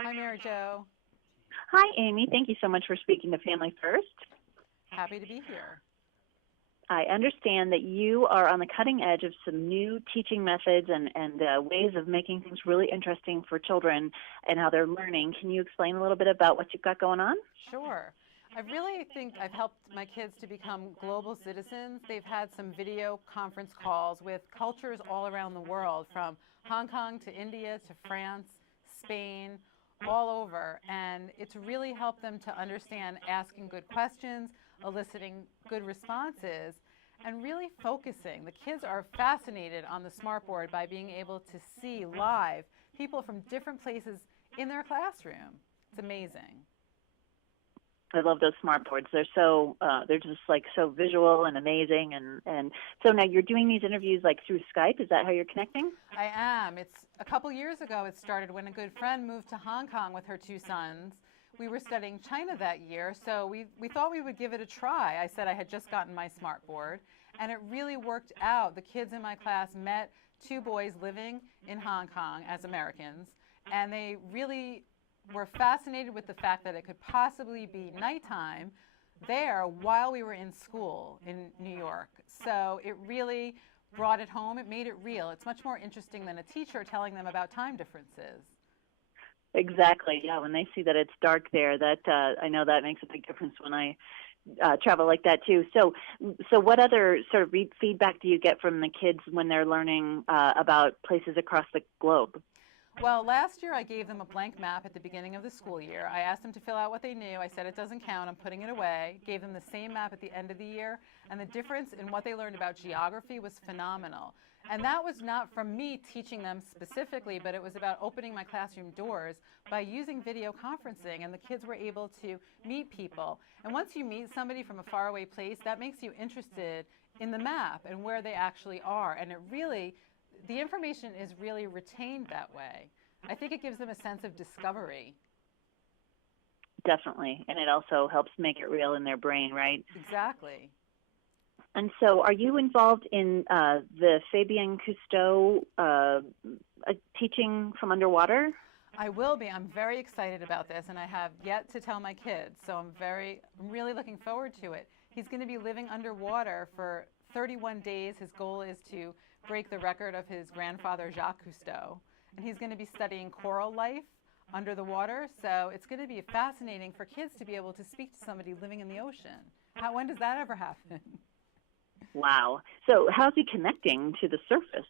Hi, Marijo. Hi, Amy. Thank you so much for speaking to Family First. Happy to be here. I understand that you are on the cutting edge of some new teaching methods and ways of making things really interesting for children and how they're learning. Can you explain a little bit about what you've got going on? Sure. I really think I've helped my kids to become global citizens. They've had some video conference calls with cultures all around the world, from Hong Kong to India to France, Spain, all over. And it's really helped them to understand asking good questions, eliciting good responses, and really focusing. The kids are fascinated on the smartboard by being able to see live people from different places in their classroom. It's amazing. I love those smart boards. They're so they're just like so visual and amazing. And so now you're doing these interviews like through Skype. Is that how you're connecting? I am. It's a couple years ago it started when a good friend moved to Hong Kong with her two sons. We were studying China that year, so we thought we would give it a try. I said I had just gotten my smart board, and it really worked out. The kids in my class met two boys living in Hong Kong as Americans, and they really were fascinated with the fact that it could possibly be nighttime there while we were in school in New York. So it really brought it home. It made it real. It's much more interesting than a teacher telling them about time differences. Exactly. Yeah. When they see that it's dark there, that I know that makes a big difference when I travel like that too. So what other sort of feedback do you get from the kids when they're learning about places across the globe? Well, last year I gave them a blank map at the beginning of the school year. I asked them to fill out what they knew. I said it doesn't count, I'm putting it away. Gave them the same map at the end of the year, and the difference in what they learned about geography was phenomenal. And that was not from me teaching them specifically, but it was about opening my classroom doors by using video conferencing, and the kids were able to meet people. And once you meet somebody from a faraway place, that makes you interested in the map and where they actually are. And it really, the information is really retained that way. I think it gives them a sense of discovery. Definitely. And it also helps make it real in their brain, right? Exactly. And so are you involved in the Fabien Cousteau teaching from underwater? I will be. I'm very excited about this, and I have yet to tell my kids, so I'm really looking forward to it. He's going to be living underwater for 31 days. His goal is to break the record of his grandfather, Jacques Cousteau, and he's going to be studying coral life under the water, so it's going to be fascinating for kids to be able to speak to somebody living in the ocean. When does that ever happen? Wow. So how's he connecting to the surface?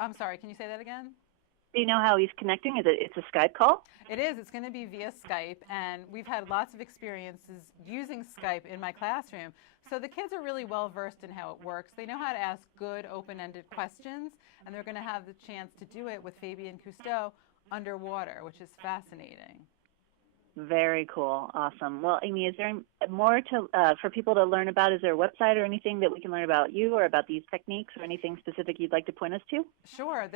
I'm sorry, can you say that again? Do you know how he's connecting? It's a Skype call? It is. It's going to be via Skype, and we've had lots of experiences using Skype in my classroom. So the kids are really well versed in how it works. They know how to ask good, open-ended questions, and they're going to have the chance to do it with Fabien Cousteau underwater, which is fascinating. Very cool. Awesome. Well, Amy, is there more for people to learn about? Is there a website or anything that we can learn about you or about these techniques or anything specific you'd like to point us to? Sure.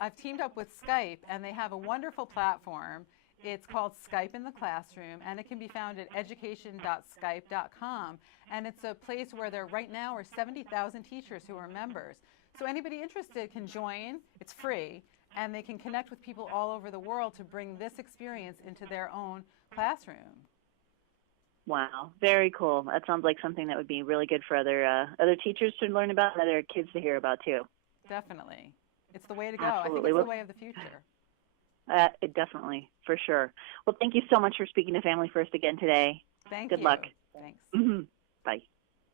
I've teamed up with Skype, and they have a wonderful platform. It's called Skype in the Classroom, and it can be found at education.skype.com. And it's a place where there right now are 70,000 teachers who are members. So anybody interested can join. It's free. And they can connect with people all over the world to bring this experience into their own classroom. Wow, very cool. That sounds like something that would be really good for other teachers to learn about and other kids to hear about too. Definitely. It's the way to go. Absolutely. I think it's the way of the future. Definitely, for sure. Well, thank you so much for speaking to Family First again today. Thank you. Good luck. Thanks. Bye.